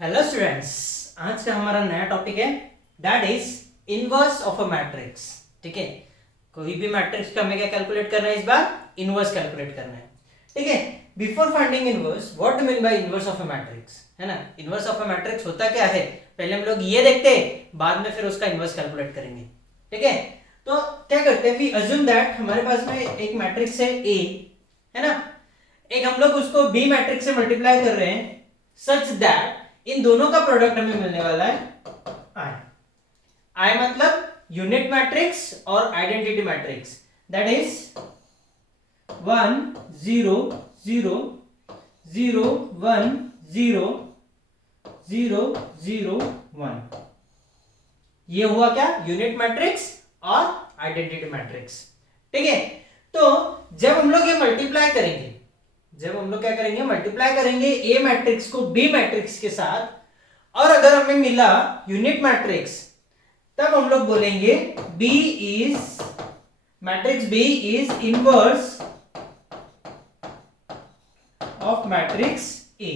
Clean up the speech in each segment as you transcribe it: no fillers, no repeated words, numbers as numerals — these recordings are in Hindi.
हेलो स्टूडेंट्स, आज का हमारा नया टॉपिक है that is inverse of a matrix. ठीक है, कोई भी मैट्रिक्स का हमें क्या कैलकुलेट करना है, इस बार इनवर्स कैलकुलेट करना है। ठीक है, before finding inverse what do mean by inverse of a matrix, है ना। इनवर्स ऑफ अ मैट्रिक्स होता क्या है, पहले हम लोग ये देखते हैं, बाद में फिर उसका इनवर्स कैलकुलेट करेंगे। ठीक है, तो क्या करते हैं, वी अज्यूम दैट हमारे पास में एक मैट्रिक्स है ए, है ना। एक हम लोग उसको बी मैट्रिक्स से मल्टीप्लाई कर रहे हैं सच दैट इन दोनों का प्रोडक्ट हमें मिलने वाला है आई। आई मतलब यूनिट मैट्रिक्स और आइडेंटिटी मैट्रिक्स, दैट इज 1 0 0 0 1 0 0 0 1। ये हुआ क्या, यूनिट मैट्रिक्स और आइडेंटिटी मैट्रिक्स। ठीक है, तो जब हम लोग ये मल्टीप्लाई करेंगे, जब हम लोग क्या करेंगे, मल्टीप्लाई करेंगे ए मैट्रिक्स को बी मैट्रिक्स के साथ, और अगर हमें मिला यूनिट मैट्रिक्स, तब हम लोग बोलेंगे B is matrix B is inverse of matrix A.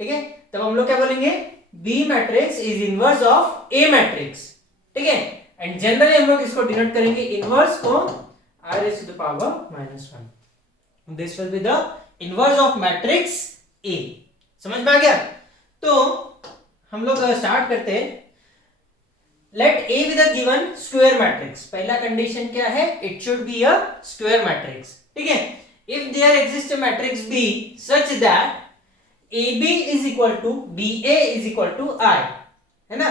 ठीक है, तब हम लोग क्या बोलेंगे, B matrix is inverse of A matrix. ठीक है, एंड जनरली हम लोग इसको डिनोट करेंगे इनवर्स को r raised to the power -1। This will be the inverse of matrix ए। समझ में आ गया? तो हम लोग स्टार्ट करते हैं। Let A be the given square matrix. पहला कंडीशन क्या है, it should be a square matrix. ठीक है, if there exist a matrix B such that AB is equal to BA is equal to I, है ना,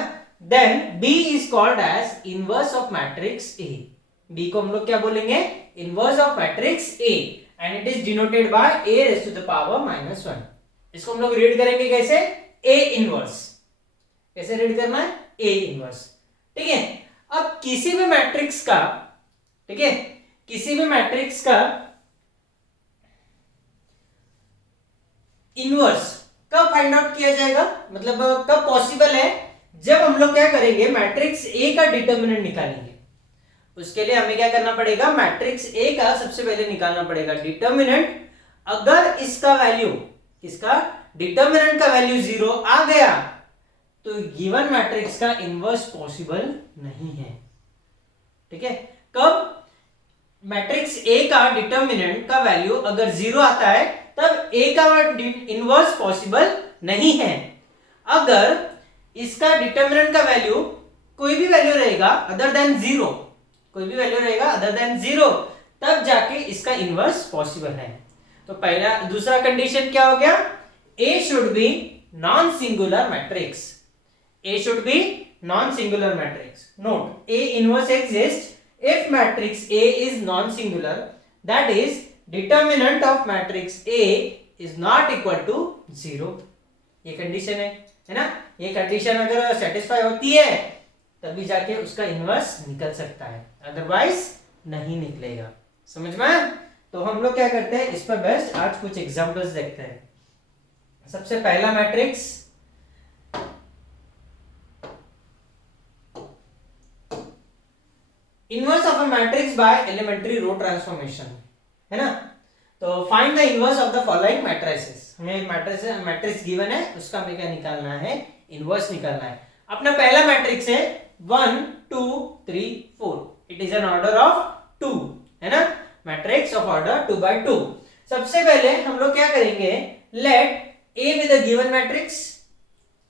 then B is called as inverse of matrix A। B को हम लोग क्या बोलेंगे, inverse of matrix A, and it is denoted by A raised to the power -1। इसको हम लोग रीड करेंगे कैसे, A inverse। कैसे रीड करना है, A inverse। ठीक है, अब किसी भी मैट्रिक्स का, ठीक है, किसी भी मैट्रिक्स का इनवर्स कब फाइंड आउट किया जाएगा, मतलब कब पॉसिबल है, जब हम लोग क्या करेंगे, मैट्रिक्स ए का डिटर्मिनेंट निकालेंगे। उसके लिए हमें क्या करना पड़ेगा, मैट्रिक्स ए का सबसे पहले निकालना पड़ेगा डिटर्मिनेंट। अगर इसका वैल्यू, इसका डिटर्मिनेंट का वैल्यू 0 आ गया तो गिवन मैट्रिक्स का इनवर्स पॉसिबल नहीं है। ठीक है, कब मैट्रिक्स ए का डिटर्मिनेंट का वैल्यू अगर 0 आता है तब ए का इनवर्स पॉसिबल नहीं है। अगर इसका डिटर्मिनेंट का वैल्यू कोई भी वैल्यू रहेगा अदर देन 0, कोई भी वैल्यू रहेगा अदर देन 0, तब जाके इसका इनवर्स पॉसिबल है। तो पहला, दूसरा कंडीशन क्या हो गया, A should be non singular matrix. A should be non singular matrix. Note, A inverse exist if matrix A is non-singular, that is determinant of matrix A is not equal to 0। ये कंडीशन है ना। ये कंडीशन अगर सेटिस्फाई होती है तभी जाके उसका इनवर्स निकल सकता है, अदरवाइज नहीं निकलेगा। समझ में? तो हम लोग क्या करते हैं, इस पर बेस्ट आज कुछ एग्जांपल्स देखते हैं। सबसे पहला matrix, inverse of a matrix by elementary row transformation, है ना। तो find the inverse of the following matrices. हमें मैट्रिक्स गिवन है, उसका हमें क्या निकालना है, इनवर्स निकालना है। अपना पहला मैट्रिक्स है 1 2 3 4, it is an order of 2, है ना, मैट्रिक्स ऑफ ऑर्डर 2 by 2। सबसे पहले हम लोग क्या करेंगे, let A be the given matrix.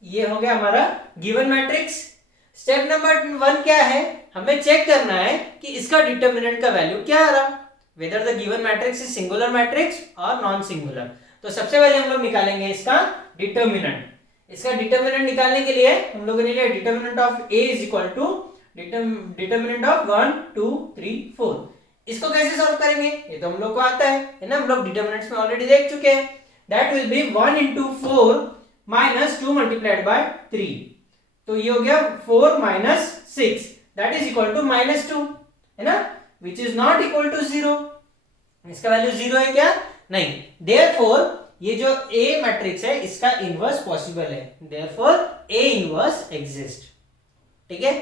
ये हो गया हमारा गिवन मैट्रिक्स। स्टेप नंबर 1 क्या है, हमें चेक करना है कि इसका डिटर्मिनेंट का वैल्यू क्या आ रहा, whether the given matrix is singular matrix और नॉन सिंगुलर। तो सबसे पहले हम लोग निकालेंगे इसका डिटर्मिनेंट। इसका डिटर्मिनेंट निकालने के लिए हम लोगों ने लिया determinant of A is equal to determinant of 1 2 3 4। इसको कैसे सॉल्व करेंगे, ये तो हम लोग को आता है ना, हम लोग डिटर्मिनेंट्स में ऑलरेडी देख चुके हैं। That will be 1 into 4 minus 2 multiplied by 3। तो ये हो गया 4 minus 6, that is equal to -2, है ना, which is not equal to 0। इसका वैल्यू 0 है क्या, नहीं। therefore ये जो A मैट्रिक्स है इसका इनवर्स पॉसिबल है, therefore A इनवर्स एग्जिस्ट। ठीक है,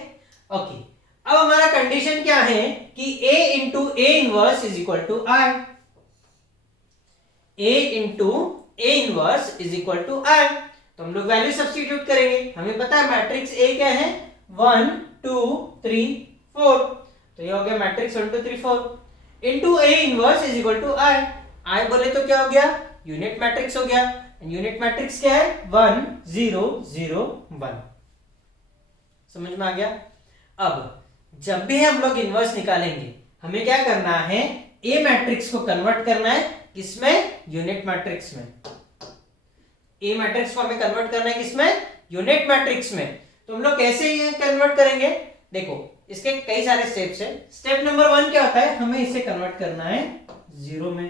ओके। अब हमारा कंडीशन क्या है कि A into A inverse is equal to I। A into A inverse is equal to I। तो हम लोग वैल्यू सब्स्टिट्यूट करेंगे। हमें पता है मैट्रिक्स ए क्या है, 1 2 3 4। तो ये हो गया matrix 1 2 3 4 into A inverse is equal to I. I बोले तो क्या हो गया, यूनिट मैट्रिक्स हो गया। यूनिट मैट्रिक्स क्या है, 1 0 0 1। समझ में आ गया। अब जब भी हम लोग इनवर्स निकालेंगे हमें क्या करना है, ए मैट्रिक्स को कन्वर्ट करना है किसमें, यूनिट मैट्रिक्स में। ए मैट्रिक्स को हमें कन्वर्ट करना है किसमें, यूनिट मैट्रिक्स में। तो हम लोग कैसे ये कन्वर्ट करेंगे, देखो इसके कई सारे स्टेप्स है। स्टेप नंबर 1 क्या होता है, हमें इसे कन्वर्ट करना है 0 में,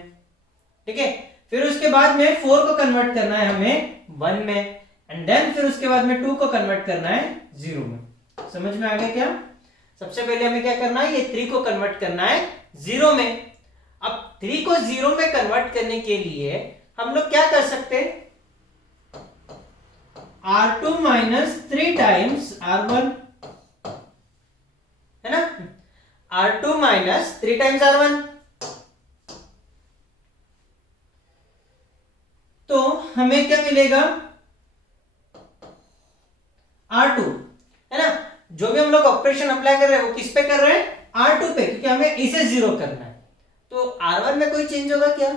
ठीक है। फिर उसके बाद में 4 को कन्वर्ट करना है हमें 1 में, एंड देन फिर उसके बाद में 2 को कन्वर्ट करना है 0 में। समझ में आ गया क्या। सबसे पहले हमें क्या करना है, ये 3 को कन्वर्ट करना है 0 में। अब 3 को 0 में कन्वर्ट करने के लिए हम लोग क्या कर सकते हैं, R2 माइनस 3 टाइम्स R1, है ना। R2 माइनस 3 टाइम्स R1, तो हमें क्या मिलेगा, R2, है ना। जो भी हम लोग ऑपरेशन अप्लाई कर रहे हैं वो किस पे कर रहे हैं, R2 पे, क्योंकि हमें इसे 0 करना है। तो R1 में कोई चेंज होगा क्या,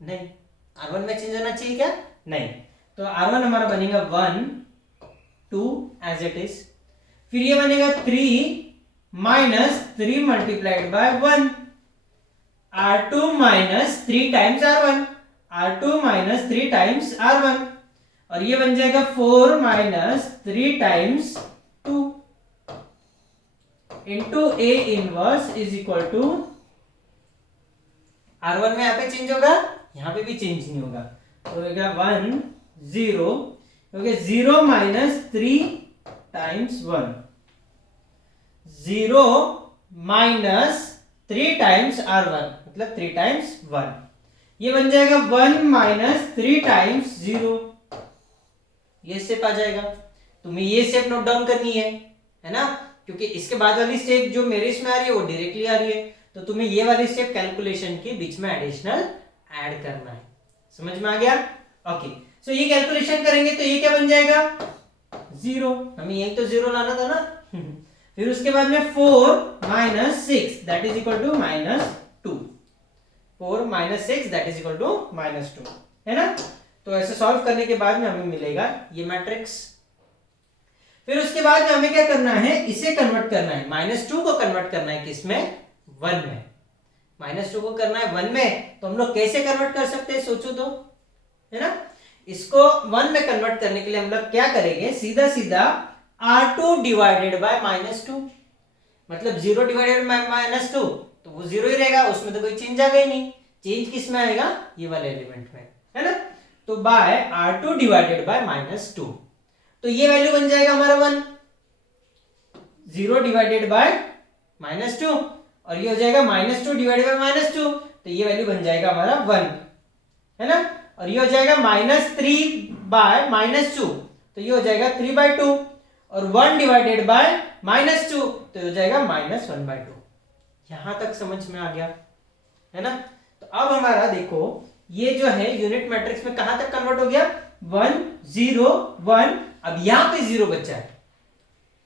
नहीं। R1 में चेंज होना चाहिए क्या, नहीं। तो R1 हमारा बनेगा 1 2 एज इट इज। फिर ये बनेगा 3 minus 3 multiplied by 1, R2 minus 3 times R1, R2 minus 3 times R1, और ये बन जाएगा 4 minus 3 times 2 into A inverse is equal to, R1 में यहाँ पे चेंज होगा, यहाँ पे भी चेंज नहीं होगा। तो होगा 1 0, क्योंकि 0 minus 3 times 1, 0 minus 3 times R1 मतलब 3 टाइम्स 1। ये बन जाएगा 1 माइनस 3 टाइम्स 0, ये स्टेप आ जाएगा। तुम्हें ये स्टेप नोट डाउन करनी है ना, क्योंकि इसके बाद वाली स्टेप जो मेरे इसमें आ रही है वो डायरेक्टली आ रही है। तो तुम्हें ये वाली स्टेप कैलकुलेशन के बीच में एडिशनल ऐड करना है। समझ में आ गया, ओके। सो ये कैलकुलेशन करेंगे तो ये क्या बन जाएगा, 0। हमें यही तो 0 लाना था ना। फिर उसके बाद में 4 minus 6 that is equal to -2, 4 minus 6 that is equal to -2, है ना। तो ऐसे सॉल्व करने के बाद में हमें मिलेगा ये मैट्रिक्स। फिर उसके बाद में हमें क्या करना है, इसे कन्वर्ट करना है, -2 को कन्वर्ट करना है किसमें, 1 में। -2 को करना है 1 में, तो हम लोग कैसे कन्वर्ट कर सकते हैं, सोचो तो, है ना। इसको 1 में कन्वर्ट करने के लिए हम लोग क्या करेंगे, सीधा सीधा R2 डिवाइडेड बाय -2, मतलब 0 डिवाइडेड बाय -2 तो वो 0 ही रहेगा, उसमें तो कोई चेंज आ गई नहीं। चेंज किस में आएगा, ये वाले एलिमेंट में, है ना। तो बाय R2 डिवाइडेड बाय -2, तो ये वैल्यू बन जाएगा हमारा 1, 0 डिवाइडेड बाय -2, और ये हो जाएगा -2 डिवाइडेड बाय -2, तो ये वैल्यू बन जाएगा हमारा 1, है ना। और ये हो जाएगा -3 बाय -2, तो ये हो जाएगा 3/2, और 1 डिवाइडेड बाय -2 तो ये हो जाएगा -1/2। यहां तक समझ में आ गया, है ना। तो अब हमारा देखो ये जो है यूनिट मैट्रिक्स में कहां तक कन्वर्ट हो गया, 1 0 1। अब यहां पे 0 बचा है,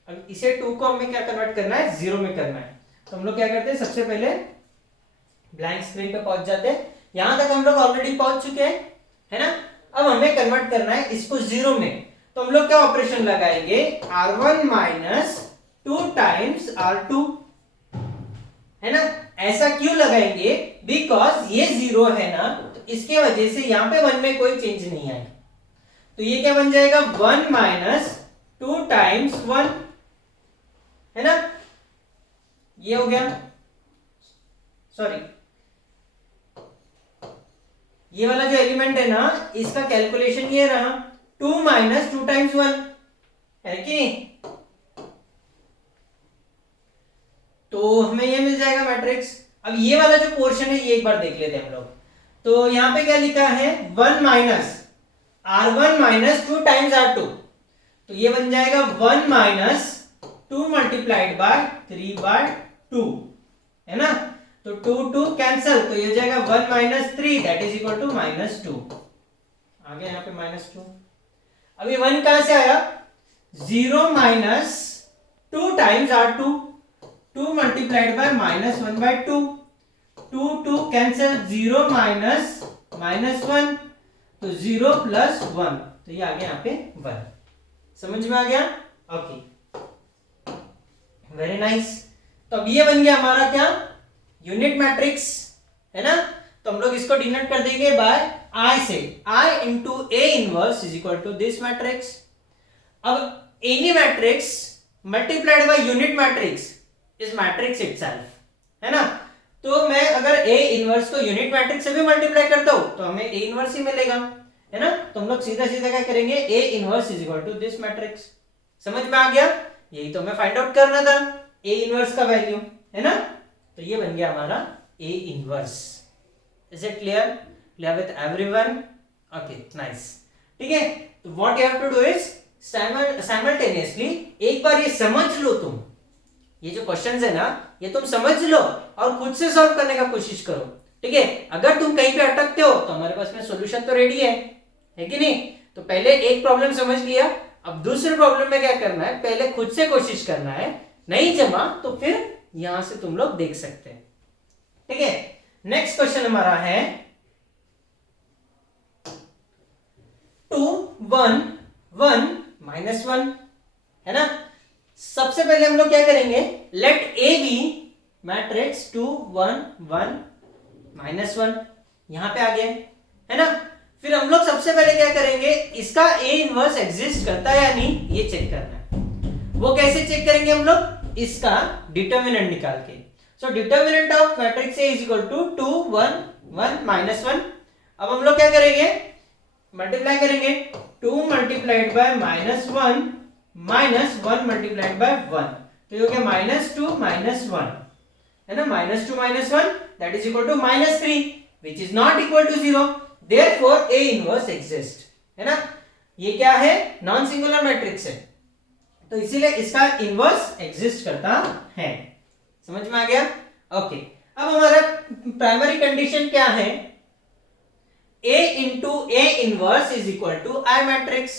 अब इसे 2 को हमें क्या कन्वर्ट करना है, 0 में करना है। तो हम लोग क्या करते हैं, सबसे पहले ब्लैंक स्क्रीन पे पहुंच जाते हैं। यहां तक हम लोग ऑलरेडी पहुंच चुके हैं, है ना। अब हमें कन्वर्ट करना है इसको 0 में, तो हम लोग क्या ऑपरेशन लगाएंगे, R1 माइनस 2 टाइम्स R2, है ना। ऐसा क्यों लगाएंगे, बिकॉज ये 0 है ना, तो इसके वजह से यहां पे 1 में कोई चेंज नहीं आएगा। तो ये क्या बन जाएगा, 1 माइनस 2 टाइम्स 1, है ना। ये हो गया, सॉरी ये वाला जो एलिमेंट है ना, इसका कैलकुलेशन ये रहा, 2 माइनस 2 टाइम्स 1, है कि नहीं। तो हमें ये मिल जाएगा मैट्रिक्स। अब ये वाला जो पोर्शन है ये एक बार देख लेते हैं हम लोग। तो यहां पे क्या लिखा है, 1 minus R1 minus 2 times R2, तो ये बन जाएगा 1 माइनस 2 मल्टीप्लाइड बाय 3/2, है ना। तो 2 2 कैंसल, तो ये हो जाएगा 1 minus 3 that is equal to -2, आ गया यहाँ पे -2। अभी 1 कहां से आया, 0 minus 2 times R2, 2 multiplied by -1/2, 2 cancel, 0 minus -1, तो 0 प्लस 1, तो ये आ गया यहाँ पे 1। समझ में आ गया? Okay, very nice. तो अब ये बन गया हमारा क्या, यूनिट मैट्रिक्स, है ना। तो हम लोग इसको डिनोट कर देंगे बाय I से, I into A inverse is equal to this matrix. अब any matrix multiplied by unit matrix is matrix itself, है ना। तो मैं अगर A इनवर्स को यूनिट मैट्रिक्स से भी मल्टीप्लाई करता हूं तो हमें A इनवर्स ही मिलेगा, है ना। तो हम लोग सीधा सीधा क्या करेंगे, A inverse is equal to this matrix. समझ में आ गया? यही तो हमें फाइंड आउट करना था, A इनवर्स का वैल्यू, है ना। तो ये बन गया हमारा A inverse. Is it clear? Clear with everyone? Okay, nice. ठीक है, तो what you have to do is simultaneously एक बार ये समझ लो तुम, ये जो क्वेश्चंस है ना ये तुम समझ लो और खुद से सॉल्व करने का कोशिश करो। ठीक है, अगर तुम कहीं पे अटकते हो तो हमारे पास में सॉल्यूशन तो रेडी है कि नहीं। तो पहले एक प्रॉब्लम समझ लिया, अब दूसरे प्रॉब्लम में क्या करना है, पहले खुद से कोशिश करना है, नहीं जमा तो फिर यहां से तुम लोग देख सकते हैं। ठीक है, नेक्स्ट क्वेश्चन हमारा है 2 1 1 -1, है ना। सबसे पहले हम लोग क्या करेंगे, लेट ए बी मैट्रिक्स 2 1 1 -1, यहां पे आ गए, है ना। फिर हम लोग सबसे पहले क्या करेंगे, इसका ए इनवर्स एग्जिस्ट करता है या नहीं ये चेक करना है। वो कैसे चेक करेंगे हम लोग, इसका डिटर्मिनेंट निकाल के। So determinant of matrix A is equal to 2 1 1 -1। अब हम लोग क्या करेंगे, मल्टीप्लाई करेंगे, 2 multiplied by -1 minus 1 multiplied by 1, तो ये हो गया -2 -1, है ना। -2 -1 that is equal to -3 which is not equal to 0, therefore A inverse exist, है ना। ये क्या है, नॉन सिंगुलर मैट्रिक्स है, तो इसीलिए इसका इनवर्स एग्जिस्ट करता है। समझ में आ गया? ओके, अब हमारा प्राइमरी कंडीशन क्या है, A into A inverse is equal to I matrix.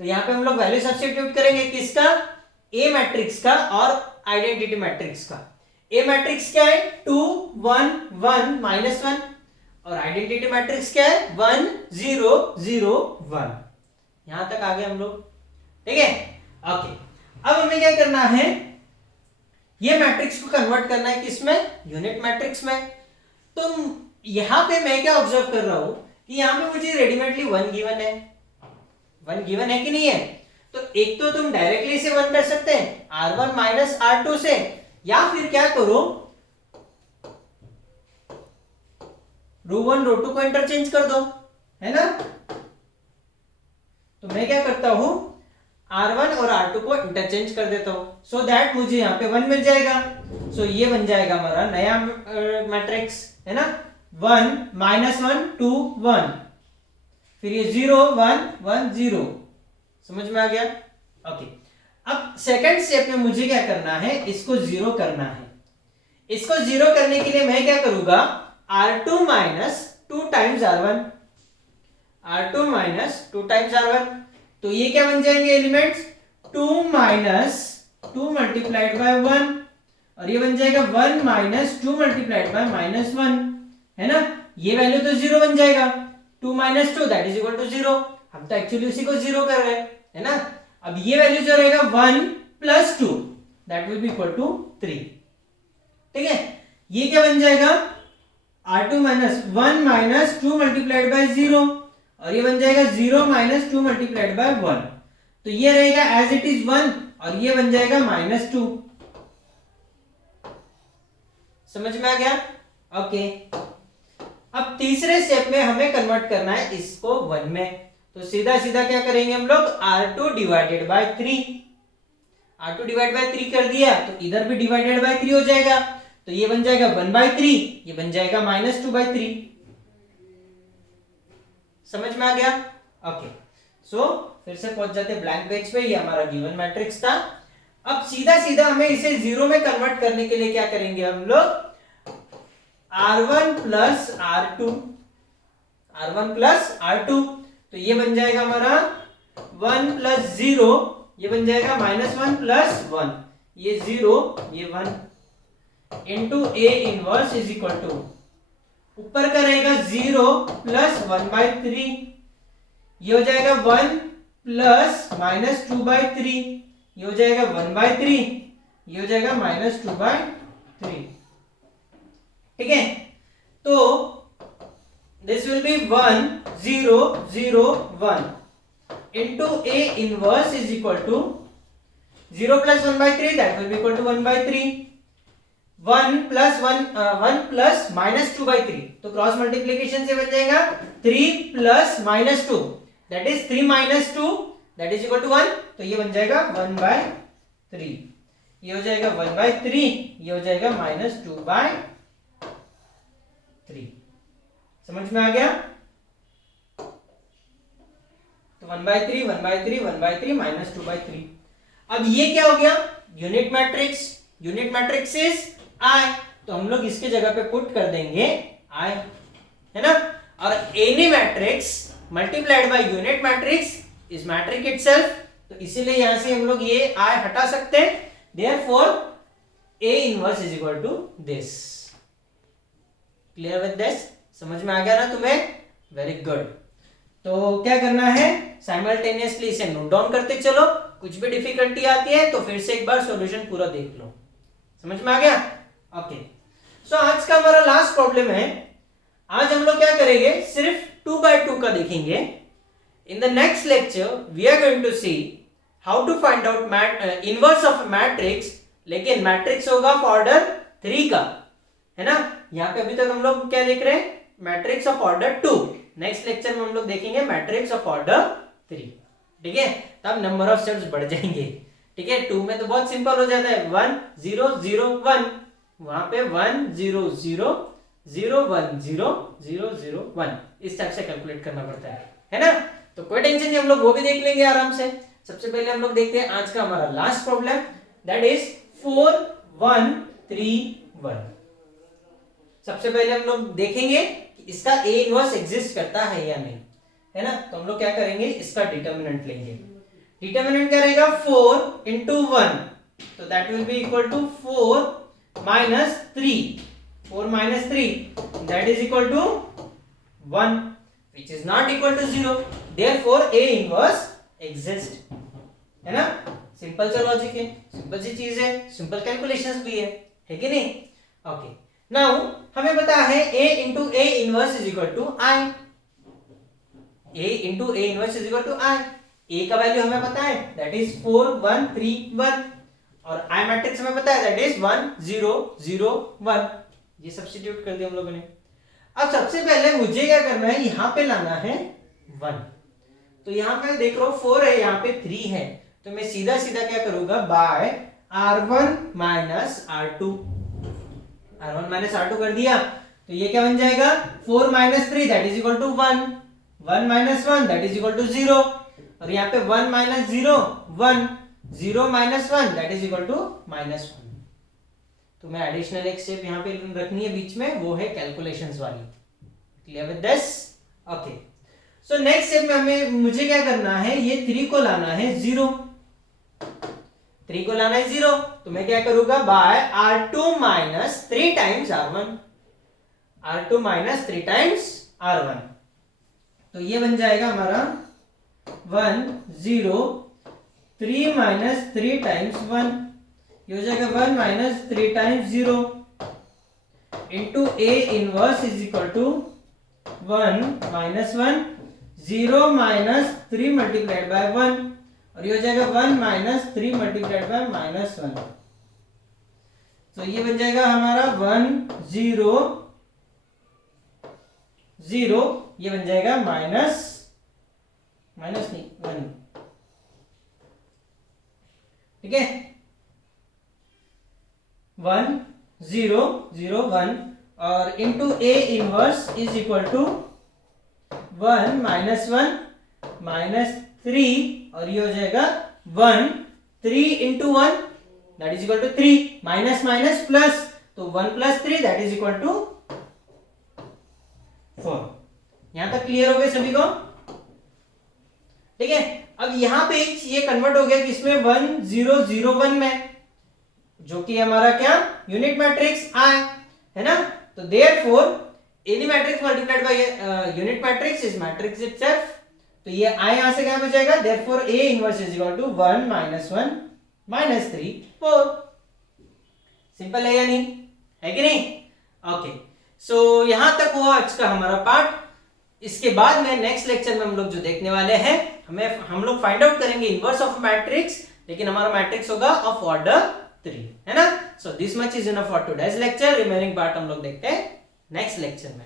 तो यहां पे हम लोग वैल्यू सब्स्टिट्यूट करेंगे, किसका, ए मैट्रिक्स का और आइडेंटिटी मैट्रिक्स का। ए मैट्रिक्स क्या है, 2 1 1 -1, और आइडेंटिटी मैट्रिक्स क्या है, 1 0 0 1। यहां तक आ गए हम लोग, ठीक है। ओके, अब हमें क्या करना है, ये मैट्रिक्स को कन्वर्ट करना है किसमें, यूनिट मैट्रिक्स में। तो यहां पे मैं क्या ऑब्जर्व कर रहा हूं कि यहां पे मुझे रेडीमेडली 1 गिवन है, 1 गिवन है कि नहीं है। तो एक तो तुम डायरेक्टली से 1 कर सकते हैं R1 माइनस R2 से, या फिर क्या करो, रो 1 रो 2 को इंटरचेंज कर दो, है ना। तो मैं क्या करता हूं, R1 और R2 को इंटरचेंज कर देता हूं, सो दैट मुझे यहाँ पे 1 मिल जाएगा। सो ये बन जाएगा हमारा नया मैट्रिक्स, है ना। 1 -1 2 1, फिर ये 0 1 1 0। समझ में आ गया? ओके, अब सेकंड स्टेप में मुझे क्या करना है, इसको 0 करना है। इसको 0 करने के लिए मैं क्या करूंगा, R2 minus 2 times R1, R2 minus 2 times R1, तो ये क्या बन जाएंगे एलिमेंट्स, 2 माइनस 2 मल्टीप्लाइड बाय 1, और ये बन जाएगा 1 माइनस 2 मल्टीप्लाइड बाय -1, है ना। ये वैल्यू तो 0 बन जाएगा, 2 minus 2 that is equal to 0। हम तो एक्चुअली उसी को 0 कर रहे हैं, है ना। अब ये वैल्यू जो रहेगा 1 plus 2 that will be equal to 3, ठीक है। ये क्या बन जाएगा, R2 minus 1 minus 2 multiplied by 0, और ये बन जाएगा 0 माइनस 2 मल्टीप्लाइड बाय 1, तो ये रहेगा एज इट इज 1, और ये बन जाएगा -2। समझ में आ गया? ओके, अब तीसरे स्टेप में हमें कन्वर्ट करना है इसको 1 में, तो सीधा सीधा क्या करेंगे हम लोग, R2 divided by 3, R2 divide by 3 कर दिया तो इधर भी डिवाइडेड बाय 3 हो जाएगा, तो ये बन जाएगा 1/3, ये बन जाएगा -2/3। समझ में आ गया? ओके, सो फिर से पहुंच जाते ब्लैंक पेज पे, ये हमारा गिवन मैट्रिक्स था। अब सीधा सीधा हमें इसे 0 में कन्वर्ट करने के लिए क्या करेंगे हम लोग, R1 plus R2, R1 plus R2, तो ये बन जाएगा हमारा 1 प्लस 0, ये बन जाएगा -1 प्लस 1, ये 0 ये 1 into A inverse is equal to, ऊपर का रहेगा 0 प्लस 1/3, ये हो जाएगा 1 प्लस -2/3, ये हो जाएगा 1/3, ये हो जाएगा -2/3। ठीक है, तो this will be 1 0 0 1 into A inverse is equal to 0 plus 1/3, that will be equal to 1/3, 1 plus -2/3, तो क्रॉस मल्टीप्लीकेशन से बन जाएगा 3 plus -2, that is 3 - 2, that is equal to 1, तो ये बन जाएगा 1/3, ये हो जाएगा 1/3, ये हो जाएगा -2/3। समझ में आ गया? तो 1/3 1/3 1/3 -2/3। अब ये क्या हो गया? Unit matrix, unit matrix is I, तो हम लोग इसके जगह पे पुट कर देंगे आई, है ना। और any matrix multiplied by unit matrix is matrix itself, तो इसीलिए यहां से हम लोग ये आई हटा सकते हैं, therefore A inverse is equal to this. Clear with this? समझ में आ गया ना तुम्हें? Very good. तो क्या करना है, साइमल्टेनियसली इसे नोट डाउन करते चलो, कुछ भी डिफिकल्टी आती है तो फिर से एक बार सॉल्यूशन पूरा देख लो। समझ में आ गया? ओके, सो आज का हमारा लास्ट प्रॉब्लम है। आज हम लोग क्या करेंगे, सिर्फ 2/2 का देखेंगे। In the next lecture we are going to see how to find out inverse of matrix, लेकिन मैट्रिक्स होगा ऑर्डर 3 का, है ना। यहाँ पे अभी तक हम लोग क्या देख रहे हैं, matrix of order 2। Next lecture में हम लोग देखेंगे मैट्रिक्स ऑफ ऑर्डर 3। ठीक है, तब नंबर ऑफ स्टेप्स बढ़ जाएंगे। ठीक है, 2 में तो बहुत सिंपल हो जाता है, 1 0 0 1, वहां पे 1 0 0 0 1 0 0 0 1, इस टाइप से कैलकुलेट करना पड़ता है ना। तो कोई टेंशन नहीं, हम लोग वो भी देख लेंगे आराम से। सबसे पहले हम लोग देखते हैं आज का हमारा लास्ट प्रॉब्लम, दैट इज 4 1 3 1। सबसे पहले हम लोग देखेंगे कि इसका ए इनवर्स एग्जिस्ट करता है या नहीं, है ना। तो हम लोग क्या करेंगे, इसका डिटर्मिनेंट लेंगे। डिटर्मिनेंट क्या रहेगा, 4 into 1, तो that will be equal to 4 minus 3, 4 minus 3, that is equal to 1, which is not equal to 0, therefore A inverse exists, है ना। सिंपल सा लॉजिक है, सिंपल सी चीज है, सिंपल कैलकुलेशंस भी है कि नहीं। ओके, नाउ हमें पता है A into A inverse is equal to I, A into A inverse is equal to I। A का वैल्यू हमें पता है, that is 4 1 3 1, और I मैट्रिक्स हमें पता है, that is 1 0 0 1। ये सब्स्टिट्यूट कर दिया हम लोगों ने। अब सबसे पहले मुझे क्या करना है, यहाँ पे लाना है 1। तो यहाँ पे देख रहा हूँ 4 है, यहाँ पे 3 है, तो मैं सीधा सीधा क्या करूंगा, bye R1 minus R2, R1 minus R2 कर दिया, तो ये क्या बन जाएगा, 4 minus 3 that is equal to 1, 1 minus 1 that is equal to 0, और यहाँ पे 1 minus 0 1, 0 minus 1 that is equal to -1। तो मैं एडिशनल एक स्टेप यहाँ पे रखनी है बीच में, वो है कैलकुलेशंस वाली। Clear with this? Okay, so next step में हमें मुझे क्या करना है, ये 3 को लाना है 0, 3 को लाना है 0, तो मैं क्या करूंगा, bye R2 minus 3 times R1, R2 minus 3 times R1, तो ये बन जाएगा हमारा 1 0 3 minus 3 times 1, ये हो जाएगा 1 minus 3 times 0 into A inverse is equal to 1 minus 1, 0 minus 3 multiplied by 1, और ये हो जाएगा 1 minus 3 multiplied by -1, तो ये बन जाएगा हमारा 1 0 0, ये बन जाएगा माइनस नहीं 1। ठीक है, 1 0 0 1, और into A inverse is equal to 1 minus 1 minus 3, और ये हो जाएगा 1 3 into 1 that is equal to 3, minus minus plus, तो 1 plus 3 that is equal to 4। यहां तक क्लियर हो गए सभी को? ठीक है, अब यहाँ पे ये कन्वर्ट हो गया किसमें 1 0 0 1 में, जो कि हमारा क्या यूनिट मैट्रिक्स आई है ना। तो therefore any matrix multiplied by unit matrix is matrix itself. तो ये आई यहां से क्या बचेगा, therefore A inverse is equal to 1 -1 -3 4। Simple है या नहीं, है कि नहीं? ओके, सो यहां तक हुआ आज का हमारा पार्ट। इसके बाद में नेक्स्ट लेक्चर में हम लोग जो देखने वाले हैं, हम लोग फाइंड आउट करेंगे इनवर्स ऑफ मैट्रिक्स, लेकिन हमारा मैट्रिक्स होगा ऑफ ऑर्डर 3, है ना। So this much is enough for today's lecture. Remaining part हम लोग देखते हैं नेक्स्ट लेक्चर में।